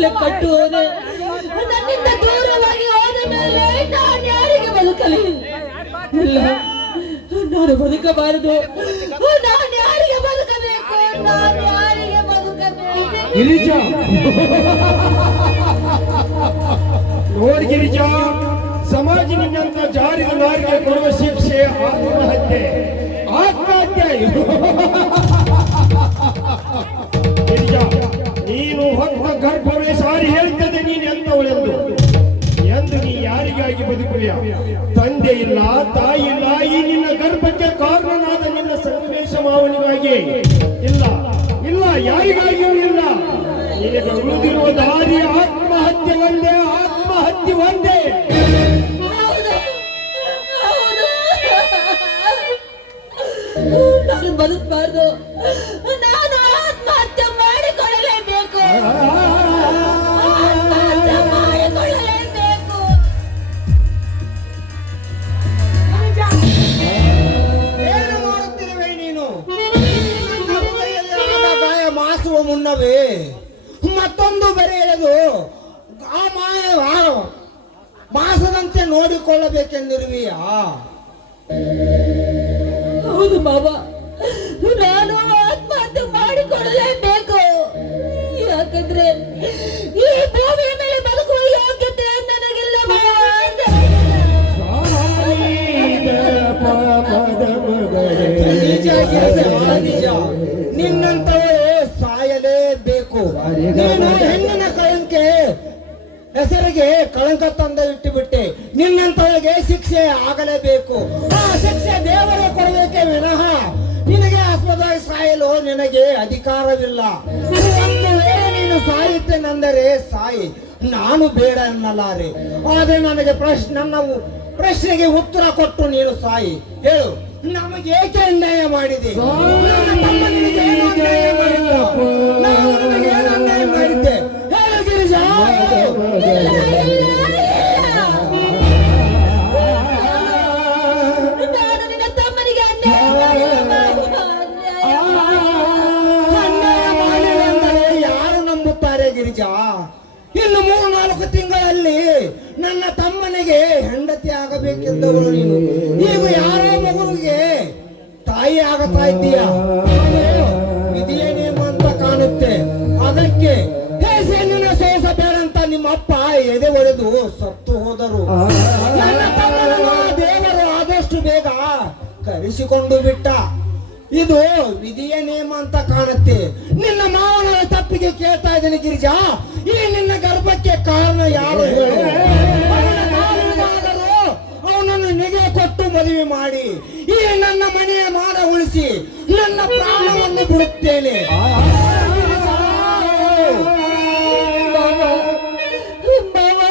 ಮಾಂಗಲ್ಯ ಕಟ್ಟುವನೆ ನನ್ನಿಂದ ದೂರವಾಗಿ ಹೋದ ಮೇಲೆ ನಾನು ಯಾರಿಗೆ ಬದುಕಲಿ? ಇಲ್ಲ ನಾನು ಬದುಕಬಾರದು. ನಾನು ಯಾರಿಗೆ ಬದುಕಬೇಕು? ನಾನು ಯಾರಿಗೆ ಬದುಕಬೇಕು? ನೋಡಿ ಗಿರಿಜಾ, ಸಮಾಜ ನಿನ್ನಂತ ಜಾರಿಗೆ ನಾರಿಗೆ ಕೊಡುವ ಶಿಕ್ಷೆ ಆತ್ಮಹತ್ಯೆ. ಆತ್ಮಹತ್ಯೆ. ನೀನು ಹೊತ್ತ ಗರ್ಭವೇ ಸಾರಿ ಹೇಳ್ತದೆ ನೀನು ಎಂತವಳೆಂದು? ಎಂದು ನೀ ಯಾರಿಗಾಗಿ ಬದುಕುವಿಯ? ತಂದೆ ಇಲ್ಲ, ತಾಯಿ ಇಲ್ಲ, ಈ ನಿನ್ನ ಗರ್ಭಕ್ಕೆ ಕಾರಣನಾದ ನಿನ್ನ ಸನ್ನಿವೇಶ ಮಾವನಿಗಾಗಿ ಇಲ್ಲ ಇಲ್ಲ, ಯಾರಿಗಾಗಿಯೂ ಇಲ್ಲ. ನಿನಗೆ ಉಳಿದಿರುವ ದಾರಿ ಆತ್ಮಹತ್ಯೆ ಒಂದೇ ಆತ್ಮಹತ್ಯೆ ಒಂದೇ. ಬದುಕಬಾರ್ದು. ನೋಡಿಕೊಳ್ಳಬೇಕೆಂದಿರುವಿಯಾ ಹೌದು ಮಾವ. ನಾನು ಆತ್ಮಹತ್ಯೆ ಮಾಡಿಕೊಳ್ಳಲೇಬೇಕು. ಯಾಕಂದ್ರೆ ಈ ಭೂಮಿಯ ಮೇಲೆ ಬದುಕುವ ಯೋಗ್ಯತೆ ನನಗಿಲ್ಲ. ನಿಜ. ನಿನ್ನಂತವಳು ಸಾಯಲೇಬೇಕು. ನೀನು ಹೆಣ್ಣಿನ ಕಳಂಕೆ ಹೆಸರಿಗೆ ಕಳಂಕ ತಂದ ಇಟ್ಟು ಬಿಟ್ಟೆ ನಿನ್ನಂತವಳಿಗೆ ಶಿಕ್ಷೆ ಆಗಲೇಬೇಕು. ಆ ಶಿಕ್ಷೆ ದೇವರು ಕೊಡಬೇಕೇ ವಿನಃ. ನಿನಗೆ ಆಸ್ಪದ ಸಾಯಲು ನಿನಗೆ ಅಧಿಕಾರವಿಲ್ಲ. ಒಂದು ವೇಳೆ ನೀನು ಸಾಯುತ್ತೇನೆಂದರೆ ಸಾಯಿ. ನಾನು ಬೇಡ ಎನ್ನಲಾರೆ ಆದರೆ ನನಗೆ ಪ್ರಶ್ನೆ ನನ್ನ ಪ್ರಶ್ನೆಗೆ ಉತ್ತರ ಕೊಟ್ಟು ನೀನು ಸಾಯಿ. ಹೇಳು ನಮಗೆ ಏಕೆ ಅನ್ಯಾಯ ಮಾಡಿದೆ? ಮಾಡಿದ್ದು? ಹೇಳು ಗಿರಿಜಾ ನನ್ನ ತಮ್ಮನಿಗೆ ಹೆಂಡತಿ ಆಗಬೇಕೆಂದವಳು ನೀನು. ನೀವು ಯಾರ ಮಗುವಿಗೆ ತಾಯಿ ಆಗತಾ ಇದ್ದೀಯ? ವಿಧಿಯ ನಿಯಮ ಅಂತ ಕಾಣುತ್ತೆ. ಅದಕ್ಕೆ ಹೇಸೆ ನಿನ್ನ ಸೋಸ ಬೇಡ ಅಂತ ನಿಮ್ಮ ಅಪ್ಪ ಎದೆ ಒಡೆದು ಸತ್ತು ಹೋದರು. ದೇವರು ಆದಷ್ಟು ಬೇಗ ಕರೆಸಿಕೊಂಡು ಬಿಟ್ಟ. ಇದು ವಿಧಿಯ ನಿಯಮ ಅಂತ ಕಾಣುತ್ತೆ. ನಿನ್ನ ಮಾವನ ತಪ್ಪಿಗೆ ಕೇಳ್ತಾ ಇದ್ದೇನೆ ಗಿರಿಜಾ. ಈ ನಿನ್ನ ಗರ್ಭಕ್ಕೆ ಕಾರಣ ಯಾರು ಅವನನ್ನು ನಿಗೆ ಕೊಟ್ಟು ಮದುವೆ ಮಾಡಿ. ಈ ನನ್ನ ಮನೆಯ ಮಾನ ಉಳಿಸಿ ನನ್ನ ಪ್ರಾಣವನ್ನು ಬಿಡುತ್ತೇನೆ.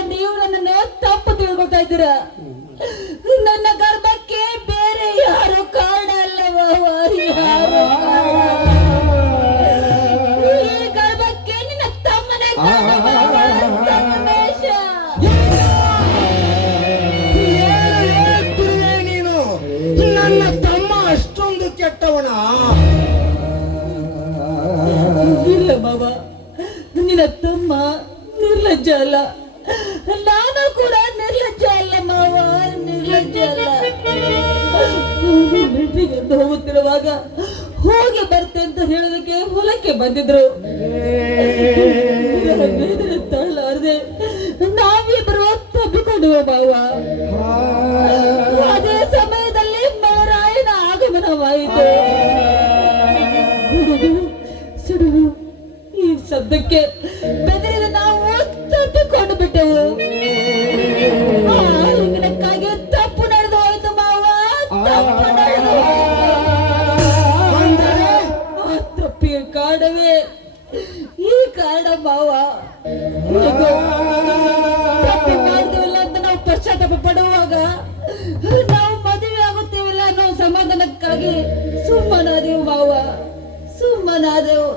ನೀವು ತಪ್ಪು ತಿಳ್ಕೊತಾ ಇದ್ದೀರ? ನನ್ನ ಗರ್ಭಕ್ಕೆ ಬೇರೆ ಯಾರು ಕಾರಣ ಅಲ್ಲ ಮಾವ ಬಂದಿದ್ರು ಮಾವ. ಅಂತ ನಾವು ಪಶ್ಚಾತ್ತಾಪ ಪಡುವಾಗ ನಾವು ಮದುವೆ ಆಗುತ್ತೇವಿಲ್ಲ ಅನ್ನೋ ಸಮಾಧಾನಕ್ಕಾಗಿ ಸುಮ್ಮನಾದೆವು ಮಾವ. ಸುಮ್ಮನಾದೆವು.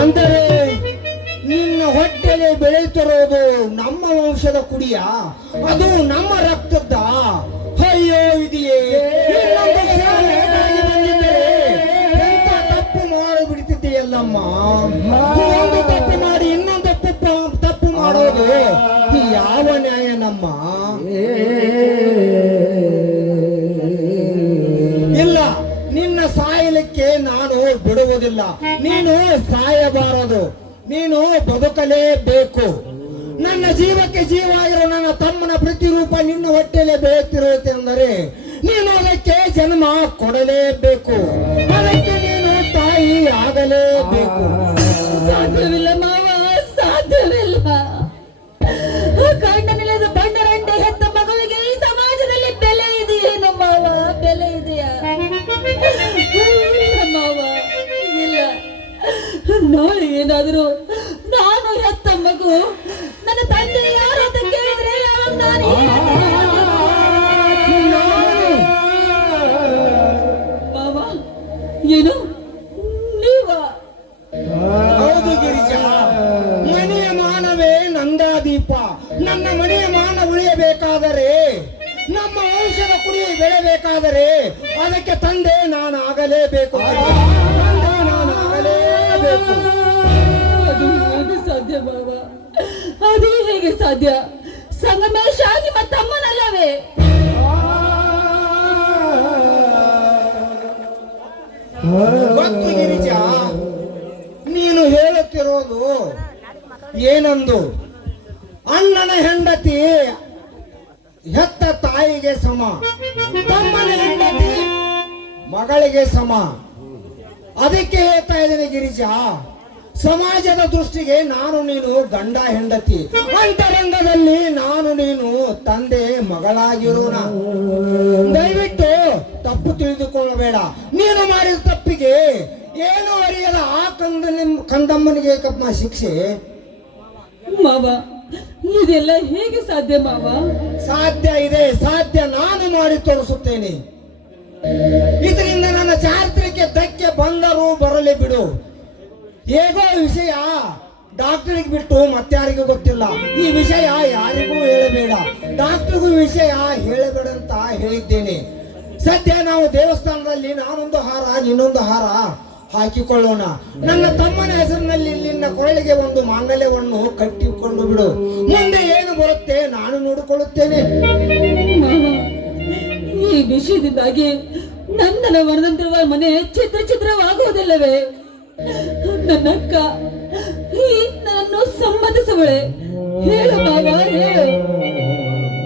ಅಂದರೆ ನಿನ್ನ ಹೊಟ್ಟೆಗೆ ಬೆಳೆಯುತ್ತಿರೋದು ನಮ್ಮ ವಂಶದ ಕುಡಿಯ? ಅದು ನಮ್ಮ ರಕ್ತದ ಬಿಡುವುದಿಲ್ಲ ನೀನು ಸಾಯಬಾರದು. ನೀನು ಬದುಕಲೇಬೇಕು. ನನ್ನ ಜೀವಕ್ಕೆ ಜೀವ ಆಗಿರೋ ನನ್ನ ತಮ್ಮನ ಪ್ರತಿರೂಪ ನಿನ್ನ ಹೊಟ್ಟೆಲೆ ಅಂದರೆ ನೀನು ಅದಕ್ಕೆ ಜನ್ಮ ಕೊಡಲೇಬೇಕು. ಅದಕ್ಕೆ ನೀನು ತಾಯಿ ಆಗಲೇಬೇಕು. ಸಾಧ್ಯವಿಲ್ಲ ನಾಳೆ ಏನಾದರೂ ನಾನು ಹತ್ತ ಮಗು ನನ್ನ ತಂದೆ ಯಾರು ಅಂತ ಕೇಳಿದ್ರೆ ಅವಾಗ ನಾನು ಮಾವ ಏನು ನೀವಾ ಹೌದು ಗಿರಿಜಾ ಮನೆಯ ಮಾನವೇ ನಂದಾದೀಪ ನನ್ನ ಮನೆಯ ಮಾನ ಉಳಿಯಬೇಕಾದರೆ ನಮ್ಮ ಔಷಧ ಕುಡಿ ಬೆಳೆಬೇಕಾದರೆ ಅದಕ್ಕೆ ತಂದೆ ನಾನು ಆಗಲೇಬೇಕು ಆಗಲೇಬೇಕು ಅದು ಹೇಗೆ ಸಾಧ್ಯ ಬಾಬಾ ಅದು ಹೇಗೆ ಸಾಧ್ಯ? ಸಂಗಮೇಶ, ನಿಮ್ಮ ತಮ್ಮನಲ್ಲವೇ? ಗೊತ್ತು ನೀನು ಹೇಳುತ್ತಿರೋದು ಏನಂದು? ಅಣ್ಣನ ಹೆಂಡತಿ ಹೆತ್ತ ತಾಯಿಗೆ ಸಮ, ತಮ್ಮನ ಹೆಂಡತಿ ಮಗಳಿಗೆ ಸಮ. ಅದಕ್ಕೆ ಹೇಳ್ತಾ ಇದ್ದೇನೆ ಗಿರಿಜಾ ಸಮಾಜದ ದೃಷ್ಟಿಗೆ ನಾನು ನೀನು ಗಂಡ ಹೆಂಡತಿ ಅಂತರಂಗದಲ್ಲಿ ನಾನು ನೀನು ತಂದೆ ಮಗಳಾಗಿರೋಣ. ದಯವಿಟ್ಟು ತಪ್ಪು ತಿಳಿದುಕೊಳ್ಳಬೇಡ. ನೀನು ಮಾಡಿದ ತಪ್ಪಿಗೆ ಏನು ಅರಿಯದ ಆ ಕಂದ ಕಂದಮ್ಮನಿಗೆ ಕಪ್ಪ ಶಿಕ್ಷೆ. ಮಾವ ಇದೆಲ್ಲ ಹೇಗೆ ಸಾಧ್ಯ ಮಾವ? ಸಾಧ್ಯ ಇದೆ ಸಾಧ್ಯ ನಾನು ಮಾಡಿ ತೋರಿಸುತ್ತೇನೆ. ಇದರಿಂದ ನನ್ನ ಚಾರಿತ್ರ್ಯಕ್ಕೆ ಧಕ್ಕೆ ಬಂದರೂ ಬರಲಿ ಬಿಡು. ಹೇಗೋ ವಿಷಯ ಡಾಕ್ಟರಿಗೆ ಬಿಟ್ಟು ಮತ್ತಾರಿಗೂ ಗೊತ್ತಿಲ್ಲ. ಈ ವಿಷಯ ಯಾರಿಗೂ ಹೇಳಬೇಡ. ಡಾಕ್ಟರ್ಗೂ ವಿಷಯ ಹೇಳಬೇಡ ಅಂತ ಹೇಳಿದ್ದೇನೆ. ಸದ್ಯ ನಾವು ದೇವಸ್ಥಾನದಲ್ಲಿ ನಾನೊಂದು ಹಾರ ಇನ್ನೊಂದು ಹಾರ ಹಾಕಿಕೊಳ್ಳೋಣ. ನನ್ನ ತಮ್ಮನ ಹೆಸರಿನಲ್ಲಿ ನಿನ್ನ ಕೊರಳಿಗೆ ಒಂದು ಮಾಂಗಲ್ಯವನ್ನು ಕಟ್ಟಿಕೊಂಡು ಬಿಡು. ಮುಂದೆ ಏನು ಬರುತ್ತೆ ನಾನು ನೋಡಿಕೊಳ್ಳುತ್ತೇನೆ. ಈ ವಿಷಯದಿಂದಾಗಿ ನಂದನ ವರದಂತಿರುವ ಮನೆ ಚಿತ್ರ ಚಿತ್ರವಾಗುವುದಿಲ್ಲವೇ? ನನ್ನಕ್ಕ ಈ ನನ್ನನ್ನು ಸಮ್ಮತಿಸುವಳೆ ಹೇಳು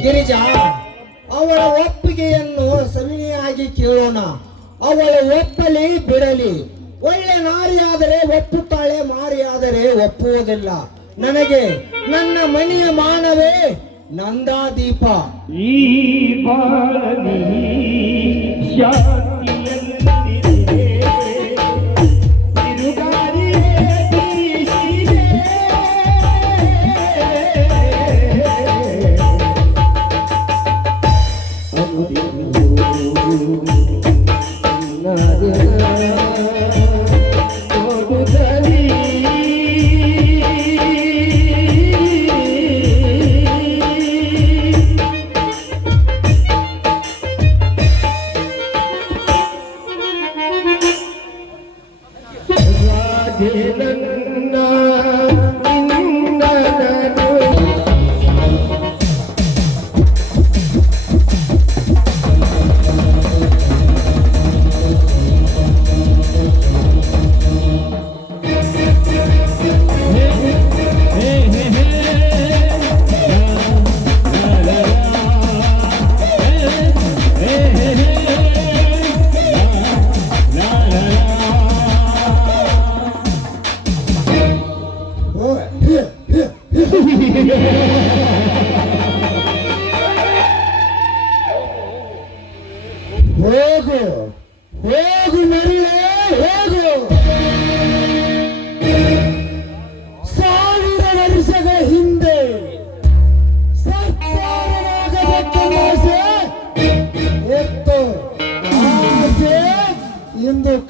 ಗಿರಿಜಾ ಅವಳ ಒಪ್ಪಿಗೆಯನ್ನು ಸವಿನಿಯಾಗಿ ಕೇಳೋಣ. ಅವಳ ಒಪ್ಪಲಿ ಬಿಡಲಿ. ಒಳ್ಳೆ ನಾರಿಯಾದರೆ ಒಪ್ಪುತ್ತಾಳೆ ಮಾರಿಯಾದರೆ ಒಪ್ಪುವುದಿಲ್ಲ. ನನಗೆ ನನ್ನ ಮನೆಯ ಮಾನವೇ ನಂದಾದೀಪ. ಈ Yeah.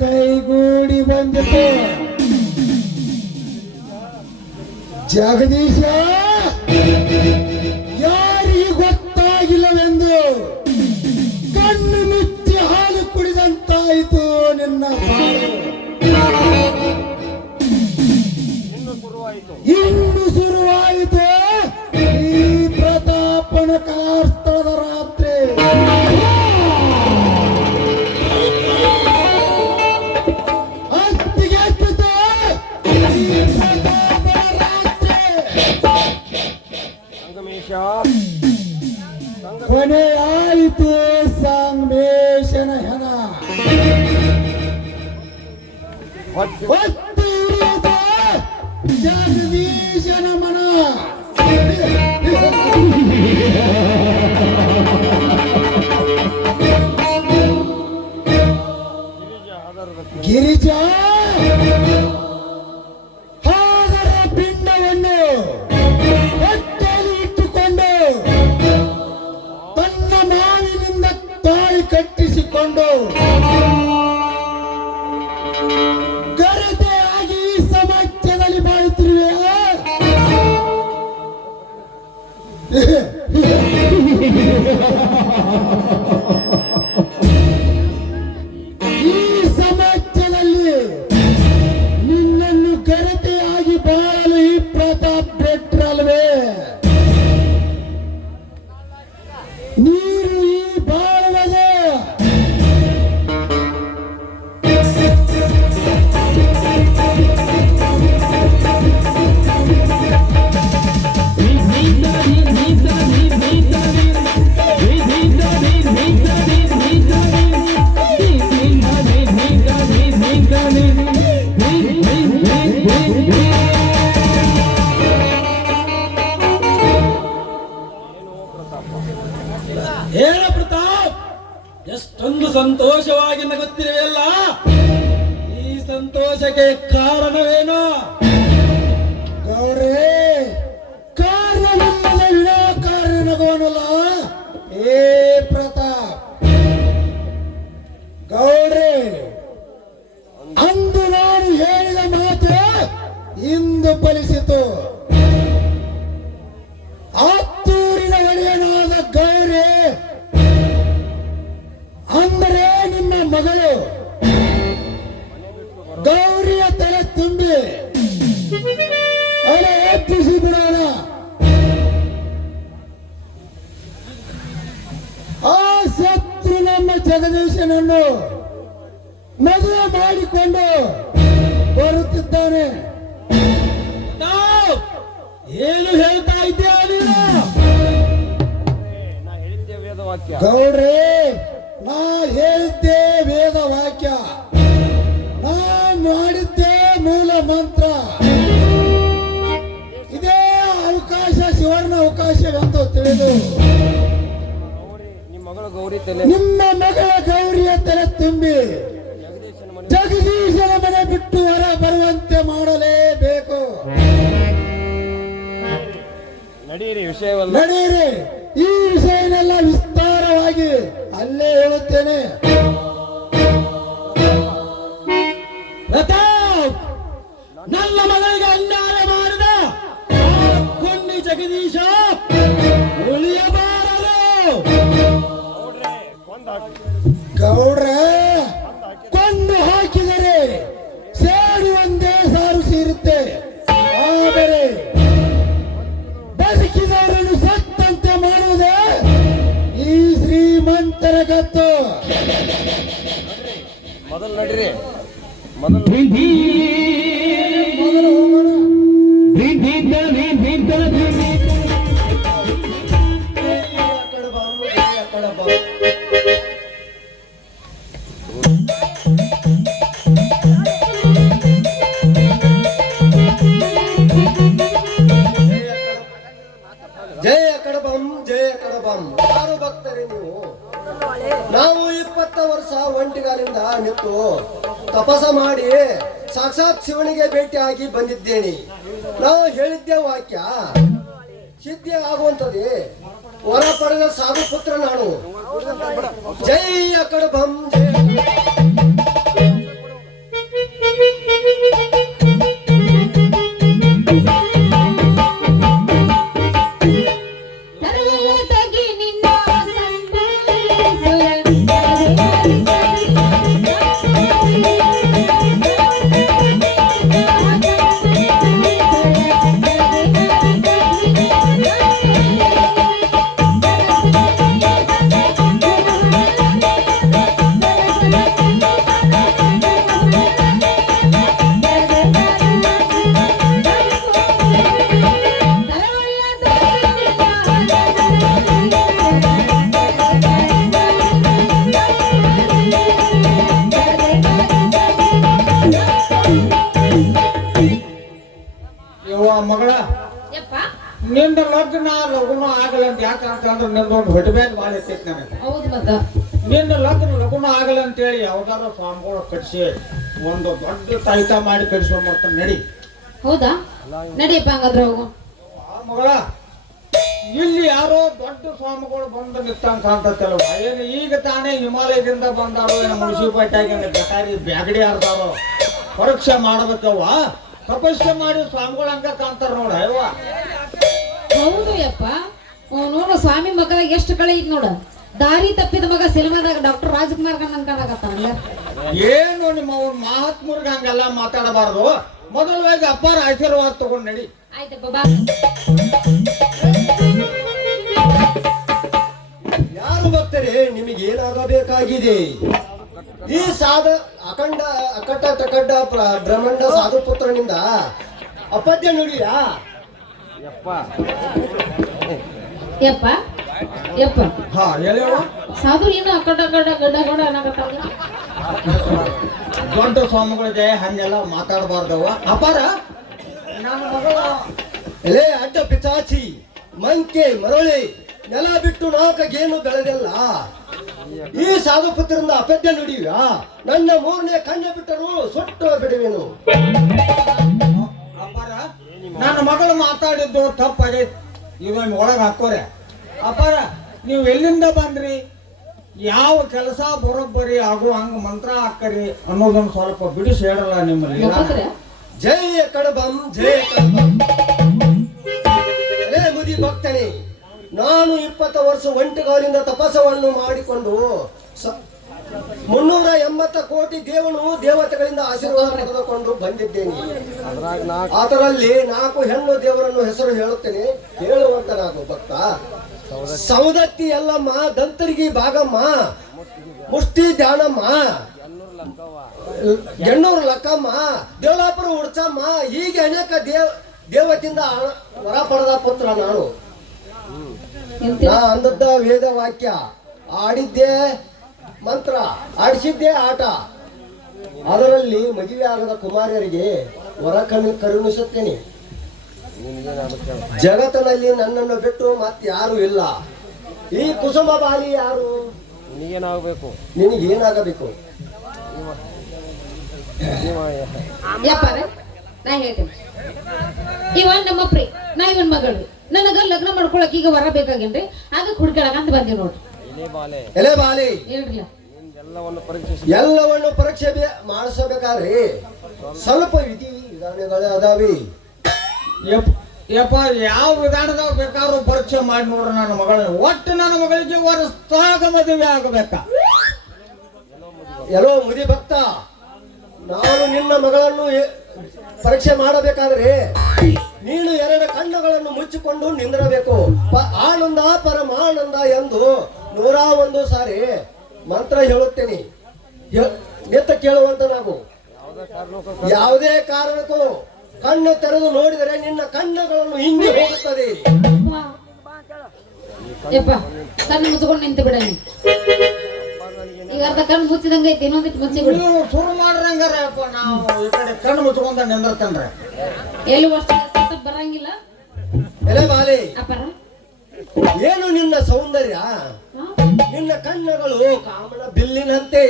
ಕೈಗೂಡಿ ಬಂದಿತು. ಜಗದೀಶ ಯಾರಿಗೆ ಗೊತ್ತಾಗಿಲ್ಲವೆಂದು ಕಣ್ಣು ಮುಚ್ಚಿ ಹಾಲು ಕುಡಿದಂತಾಯಿತು ನಿನ್ನ ಇನ್ನು ಶುರುವಾಯಿತು. ಈ ಪ್ರತಾಪನ ಕಲಾಸ್ಥಳದ म्हणा ಸಂತೋಷವಾಗಿ ನಗುತ್ತಿರುವೆಯಲ್ಲ? ಈ ಸಂತೋಷಕ್ಕೆ ಕಾರಣವೇನು ನಡೀರಿ ವಿಷಯವಲ್ಲ. ನಡೆಯಿರಿ. ಈ ವಿಷಯನೆಲ್ಲ ವಿಸ್ತಾರವಾಗಿ ಅಲ್ಲೇ ಹೇಳುತ್ತೇನೆ. ಪ್ರತಾಪ್ ನನ್ನ ಮಗಳಿಗೆ ಅನ್ಯಾಯ ಮಾಡಿದ ಕೊಂಡಿ ಜಗದೀಶ ಉಳಿಯಬಾರದು. ಗೌಡ್ರ ಶ್ರೀಮಂತರ ಗತ್ತು ಮೊದಲು ನಡ್ರಿ. ಮೊದಲು ಮೊದಲು ಹೋಗೋಣ. ಜಯ ತಪಸ ಮಾಡಿ ಸಾಕ್ಷಾತ್ ಶಿವನಿಗೆ ಭೇಟಿಯಾಗಿ ಬಂದಿದ್ದೇನೆ. ನಾವು ಹೇಳಿದ್ದೆ ವಾಕ್ಯ, ಸಿದ್ಧಿ ಆಗುವಂತದೇ ವರ ಪಡೆದ ಸಾಧು ಪುತ್ರ ನಾನು ಜೈ ಅಕಡ ಬಂ ನನಗೆ. ಹೌದು ಮತ್ತ ನಿನ್ನ ಲಗ್ನ ಲಗುನ ಆಗಲ್ಲ ಅಂತೇಳಿ ಯಾವ್ದಾರ ಸ್ವಾಮಿಗಳು ಕಟ್ಸಿ ಒಂದು ದೊಡ್ಡ ತಾಯಿತ ಮಾಡಿ ಕಟ್ಸ್ಕೊಂಡ್ ನಡಿ. ಹೌದಾ? ನಡಿಯಪ್ಪ ಹಂಗಾದ್ರೆ ಹೋಗು. ಆ ಮಗಳ ಇಲ್ಲಿ ಯಾರೋ ದೊಡ್ಡ ಸ್ವಾಮಿಗಳು ಬಂದು ನಿಂತಂಗ್ ಕಾಣ್ತತ್ತಲ್ವ ಏನು ಈಗ ತಾನೇ ಹಿಮಾಲಯದಿಂದ ಬಂದಾರೋ ಏನು ಮುನ್ಸಿಪಾಲ್ಟಿಯಾಗಿ ಗಟಾರಿ ಬ್ಯಾಗಡಿ ಆಡ್ತಾರೋ ಪರೀಕ್ಷೆ ಮಾಡ್ಬೇಕವ್ವ. ತಪಸ್ಸೆ ಮಾಡಿ ಸ್ವಾಮಿಗಳು ಹಂಗ ಕಾಣ್ತಾರ ನೋಡ ಅಯ್ಯವ್ವ. ಹೌದು ಯಪ್ಪ. ನೋಡು ಸ್ವಾಮಿ ಮಗದಾಗ ಎಷ್ಟು ಕಳೆ ಈಗ ನೋಡು. ದಾರಿ ತಪ್ಪಿದ ಮಗ ಸಿನಿಮಾದಾಗ ಡಾಕ್ಟರ್ ರಾಜ್ಕುಮಾರ್ ಕಾಣಕತ್ತಾನಲ್ಲ ಏನು ನಿಮ್ಮ ಅವ್ರ ಮಹಾತ್ಮರ್ಗ ಹಂಗೆಲ್ಲ ಮಾತಾಡಬಾರದು. ಮೊದಲವಾಗಿ ಅಪ್ಪಾರ ಆಶೀರ್ವಾದ ತಗೊಂಡು ನಡಿ. ಆಯ್ತಪ್ಪ ಬಾ ಯಾರು ಭಕ್ತರೇ ನಿಮಗೆ ಏನಾಗಬೇಕಾಗಿದೆ ಈ ಸಾಧ ಅಖಂಡ ಅಕಟ ತಕಂಡ ಬ್ರಹ್ಮಂಡ ಬ್ರಹ್ಮಾಂಡ ಸಾಧು ಪುತ್ರನಿಂದ ಅಪದ್ಯ ನುಡಿಯಾ? ಯಪ್ಪ. ಯಪ್ಪ? ಹಾ ಹೇಳವ ಸಾಧು ಏನು ಅಕ್ಕಡ ಅಕ್ಕಡ ಗಡ್ಡ ಗಡ ಅನ್ನಕತ್ತಾನ ದೊಡ್ಡ ಸ್ವಾಮಿಗಳಿಗೆ ಹಂಗೆಲ್ಲ ಮಾತಾಡಬಾರ್ದವ ಅಪಾರ. ನನ್ನ ಮಗಳ. ಎಲೆ ಅಡ್ಡ ಪಿಚಾಚಿ ಮಂಕೆ ಮರಳಿ ನೆಲ ಬಿಟ್ಟು ನಾಲ್ಕಗೇನು ಬೆಳೆದಿಲ್ಲ. ಈ ಸಾಧು ಪುತ್ರದಿಂದ ಅಪದ್ಯ ನುಡಿಯುವ ನನ್ನ ಮೂರನೇ ಕಣ್ಣ ಬಿಟ್ಟರು ಸುಟ್ಟು ಬಿಡುವೆನು. ಅಪಾರ. ನನ್ನ ಮಗಳು ಮಾತಾಡಿದ್ದು ತಪ್ಪಾಗೈತಿ. ಇವನ್ ಒಳಗೆ ಹಾಕೋರೆ. ಅಪ್ಪಾರ ನೀವು ಎಲ್ಲಿಂದ ಬಂದ್ರಿ? ಯಾವ ಕೆಲಸ ಬರೋಬ್ಬರಿ ಆಗು ಹಂಗ ಮಂತ್ರ ಹಾಕರಿ ಅನ್ನೋದನ್ನ ಸ್ವಲ್ಪ ಬಿಡಿಸಿ ಹೇಳಲ್ಲ ನಿಮ್ಮಲ್ಲಿ. ಜೈ ಕಡಬಂ ಜೈ ಕಡಬಂ. ಅರೇ ಮುದಿ ಭಕ್ತನೇ ನಾನು ಇಪ್ಪತ್ತು ವರ್ಷ ಒಂಟಿಗಾಲಿಂದ ತಪಸ್ಸವನ್ನು ಮಾಡಿಕೊಂಡು ಮುನ್ನೂರ ಎಂಬತ್ತ ಕೋಟಿ ದೇವನು ದೇವತೆಗಳಿಂದ ಆಶೀರ್ವಾದ ಪಡೆದುಕೊಂಡು ಬಂದಿದ್ದೇನೆ. ಅದರಲ್ಲಿ ನಾಲ್ಕು ಹೆಣ್ಣು ದೇವರನ್ನು ಹೆಸರು ಹೇಳುತ್ತೇನೆ. ಹೇಳುವಂತ ನಾನು ಭಕ್ತ ಸೌದತ್ತಿ ಎಲ್ಲಮ್ಮ ದಂತರಿಗೆ ಭಾಗಮ್ಮ, ಮುಷ್ಟಿ ಧ್ಯಾನಮ್ಮ ಎಣ್ಣೂರು ಲಕ್ಕಮ್ಮ, ದೇವಲಾಪುರ ಉಡ್ಚಮ್ಮ, ಹೀಗೆ ಅನೇಕ ದೇವ ದೇವತಿಂದ ವರ ಪಡೆದ ಪುತ್ರ ನಾನು. ನಾ ಅಂದದ್ದ ವೇದ ವಾಕ್ಯ ಆಡಿದ್ದೆ ಮಂತ್ರ ಆಡಿಸಿದ್ದೇ ಆಟ. ಅದರಲ್ಲಿ ಮದುವೆ ಆಗದ ಕುಮಾರಿಯರಿಗೆ ಹೊರ ಕಣ್ಣು ಕರುಣಿಸುತ್ತೇನೆ. ಜಗತ್ತಿನಲ್ಲಿ ನನ್ನನ್ನು ಬಿಟ್ಟು ಮತ್ತೆ ಯಾರು ಇಲ್ಲ. ಈ ಕುಸುಮ ಬಾಲಿ ಯಾರು? ನಿನಗೇನಾಗಬೇಕು? ನಿನಗೇನಾಗಬೇಕು? ಯಪ್ಪ ನಾ ಹೇಳ್ತೀನಿ. ಇವ ನಮ್ಮ ಪ್ರೀ ನಾ ಇವನ್ ಮಗಳು. ನನಗ ಲಗ್ನ ಮಾಡ್ಕೊಳಕ್ ಈಗ ಹೊರ ಬೇಕಾಗೇನ್ರಿ? ಆಗ ಕುಡ್ಕೊಳಕ ಅಂತ ಬಂದಿವ್ ನೋಡ್ರಿ. ಎಲೆ ಬಾಲಿ ಹೇಳ್ರಿಲ್ಲ ಎಲ್ಲವನ್ನು ಪರೀಕ್ಷೆ ಎಲ್ಲವನ್ನು ಪರೀಕ್ಷೆ ಬೆ- ಮಾಡಿಸಬೇಕಾದ್ರೆ ಸ್ವಲ್ಪ ವಿಧಿ ವಿಧಾನಗಳೇ ಅದಾವಿ ಯಪ್ಪ ಯಪ್ಪ ಯಾವ ವಿಧಾನದಾಗ ಬೇಕಾದ್ರೂ ಪರೀಕ್ಷೆ ಮಾಡಿ ನೋಡ್ರಿ ನನ್ನ ಮಗಳನ್ನ. ಒಟ್ಟು ನನ್ನ ಮಗಳಿಗೆ ವರ್ಷದಾಗ ಮದುವೆ ಆಗಬೇಕಾ? ಎಲ್ಲೋ ಮುದಿ ಭಕ್ತ ನಾನು ನಿನ್ನ ಮಗಳನ್ನು ಎ- ಪರೀಕ್ಷೆ ಮಾಡಬೇಕಾದ್ರೆ ನೀನು ಎರಡು ಕಣ್ಣುಗಳನ್ನು ಮುಚ್ಚಿಕೊಂಡು ನಿಂದಿರಬೇಕು. ಪ- ಆನಂದ ಪರಮಾನಂದ ಎಂದು ನೂರ ಒಂದು ಸಾರಿ ಮಂತ್ರ ಹೇಳುತ್ತೇನೆ. ನೆತ್ತ ಕೇಳುವಂತ ನಾವು ಯಾವುದೇ ಕಾರಣಕ್ಕೂ ಕಣ್ಣು ತೆರೆದು ನೋಡಿದರೆ ನಿನ್ನ ಕಣ್ಣುಗಳನ್ನು ಹಿಂದೆ ಹೋಗುತ್ತದೆ. ಯಪ್ಪ ಕಣ್ಣು ಮುಚ್ಕೊಂಡು ನಿಂತು ಬಿಡ. ಈಗ ಅರ್ಧ ಕಣ್ಣು ಮುಚ್ಚಿದಂಗ ಐತಿ ಇನ್ನೊಂದಿಟ್ಟು ಮುಚ್ಚಿ ಬಿಡು ನೀವು ಶುರು ಮಾಡ್ರಂಗಾರ ಯಪ್ಪ ನಾವು ಈ ಕಡೆ ಕಣ್ಣು ಮುಚ್ಕೊಂಡ ನಿಂದಿರ್ತೇನ್ರಿ ಎಲ್ಲಿ ಅಷ್ಟು ಬರಂಗಿಲ್ಲ. ಎಲೆ ಬಾಲಿ. ಅಪ್ಪರ ಏನು ನಿನ್ನ ಸೌಂದರ್ಯ? ನಿನ್ನ ಕಣ್ಣುಗಳು ಕಾಮನ ಬಿಲ್ಲಿನಂತೆ.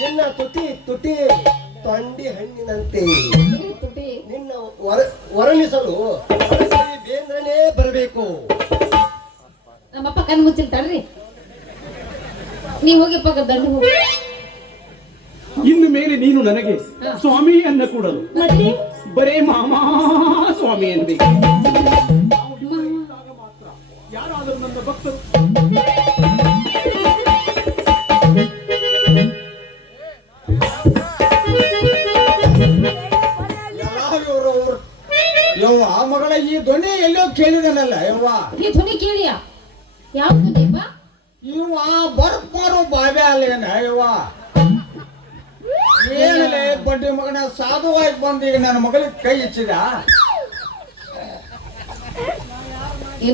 ನಿನ್ನ ತುಟಿ ತುಟಿ ತೊಂಡಿ ಹಣ್ಣಿನಂತೆ. ತುಟಿ ನಿನ್ನ ವರ ವರ್ಣಿಸಲು ಬೇಂದ್ರನೇ ಬರಬೇಕು. ನಮ್ಮಪ್ಪ ಕಣ್ಣು ಮುಚ್ಚಿರ್ತಾಳ್ರಿ ನೀವ್ ಪಕ್ಕ ದಂಡು ಹೋಗಿ. ಇನ್ನು ಮೇಲೆ ನೀನು ನನಗೆ ಸ್ವಾಮಿ ಅನ್ನ ಕೂಡಲು. ಮತ್ತೆ? ಬರೇ ಮಾಮಾ ಸ್ವಾಮಿ ಅನ್ಬೇಕು ಯಾರಾದರೂ ನನ್ನ ಭಕ್ತರು. ಯವ್ವ ಆ ಮಗಳ ಈ ಧ್ವನಿ ಎಲ್ಲೋ ಕೇಳಿದನಲ್ಲ ಯವ್ವ? ಈ ಧ್ವನಿ ಕೇಳಿಯ? ಯಾವ ದೀಪ ಇವ ಬರ್ಪಾರು ಬಾವೆ ಅಲ್ಲೇನ ಯವ್ವ? ಏನಲೆ ಬಡ್ಡಿ ಮಗನ ಸಾಧುವಾಗಿ ಬಂದು ಈಗ ನನ್ನ ಮಗಳಿಗೆ ಕೈ ಇಚ್ಚಿದ ಈ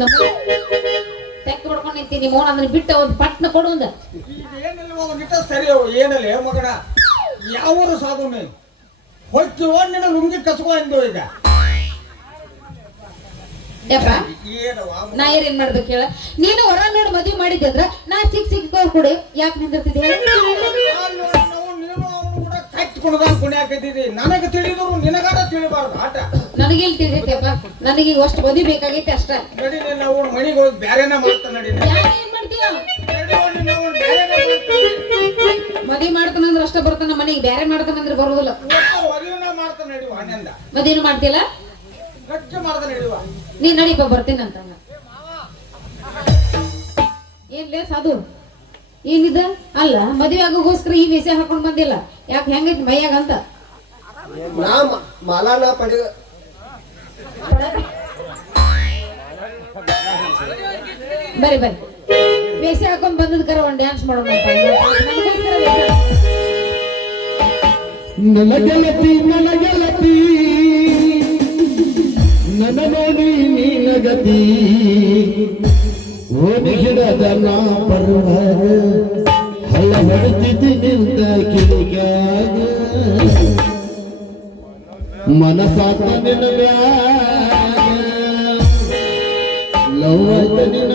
ಹೊಡ್ಕೊಂಡು ನಿಂತೀನಿ ಅದನ್ನ ಬಿಟ್ಟು ಒಂದು ಪಟ್ನ ಕೊಡು ಒಂದು ಏನಿಲ್ಲ ಸರಿ ಏನಲ್ಲ ಮಗನ? ಯಾವ ಸಾಧುನೆ ಹೊಕ್ಕಿ ನಿನ್ನ ಲುಂಗಿ ಕಸ್ಕೊ ಅಂದು ಈಗ. ನಾ ಏನ್ ಮಾಡ್ಬೇಕು ಹೇಳ? ನೀನು ಹೊರ ನೋಡಿ ಮದುವೆ ಮಾಡಿದ್ದೆ ಅಂದ್ರ ನಾ ಸಿಕ್ ಕೂಡ ಯಾಕೆ ನಿಂದಿರ್ತಿದ್ದೆ? ಹೇಳು? ಕಟ್ಕೊಂಡದಾಗ ಕುಣಿಯಾಕೈತಿದಿ ನನಗೆ ತಿಳಿದ್ರು ನಿನಗಾರ ತಿಳಿಬಾರ್ದು ಆಟ. ನನಗೆಲ್ಲಿ ತಿಳಿದೈತೆಪ್ಪ ನನಗೆ ಅಷ್ಟು ಮದ್ವಿ ಬೇಕಾಗೈತೆ ಅಷ್ಟ. ನಡಿ ನಾವು ಮನೆಗೆ ಹೋಗಿ ಬ್ಯಾರೇನ ಮಾಡ್ತಾ ನಡಿ ಯಾಕೆ ಏನ್ ಮಾಡ್ತೀಯ? ಅವ್ನು. ಮದ್ವಿ ಮಾಡ್ತಾನಂದ್ರ ಅಷ್ಟ ಬರ್ತಾನ ಮನೆಗೆ ಬ್ಯಾರೆ ಮಾಡ್ತಾನಂದ್ರೆ ಬರೋದಿಲ್ಲ. ನಾವು ಒಲಿವನ್ನ ಮಾಡ್ತಾ ನಡಿವ ಆನೆಂದ ಏನು ಮಾಡ್ತಿಲ್ಲ ಗಟ್ಟಿ ಮಾಡ್ತಾ ನಡಿವ. ನೀನ್ ನಡಿಪ ಬರ್ತೀನಂತ ಏನ್ಲೇ ಸಾಧು ಏನಿದ? ಅಲ್ಲ ಮದುವೆ ಆಗೋಗೋಸ್ಕರ ಈ ವಿಷಯ ಹಾಕೊಂಡ್ ಬಂದಿಲ್ಲ. ಯಾಕೆ ಹೆಂಗೈತಿ ಮೈಯಾಗ ಅಂತ? ನಾ ಮಾಲಾನ ಪಡಿ ಬರ್ರಿ ಬರ್ರಿ ವೇಷ ಹಾಕೊಂಡ್ ಬಂದದ್ಕರ ಒಂದ್ ಡ್ಯಾನ್ಸ್ ಮಾಡೋಣ ಅಂತ. ನಮ್ಗೋಸ್ಕರ ವೇಷ ನನ್ನ ಗೆಳತಿ ನನ್ನ ಗೆಳತಿ ನನ್ನ ನೋಡಿ ನೀನಗತಿ. ಓದಿ ಗಿಡದ ನಾ ಪರ್ವ ಹಳ್ಳ ಹೊಡೆದಿದ್ದ ಕಿಡಿಗ್ಯಾಗ ಮನಸಾತ ನಿನ್ನ ಮ್ಯಾಗ. ಲವ್ ನಿನ್ನ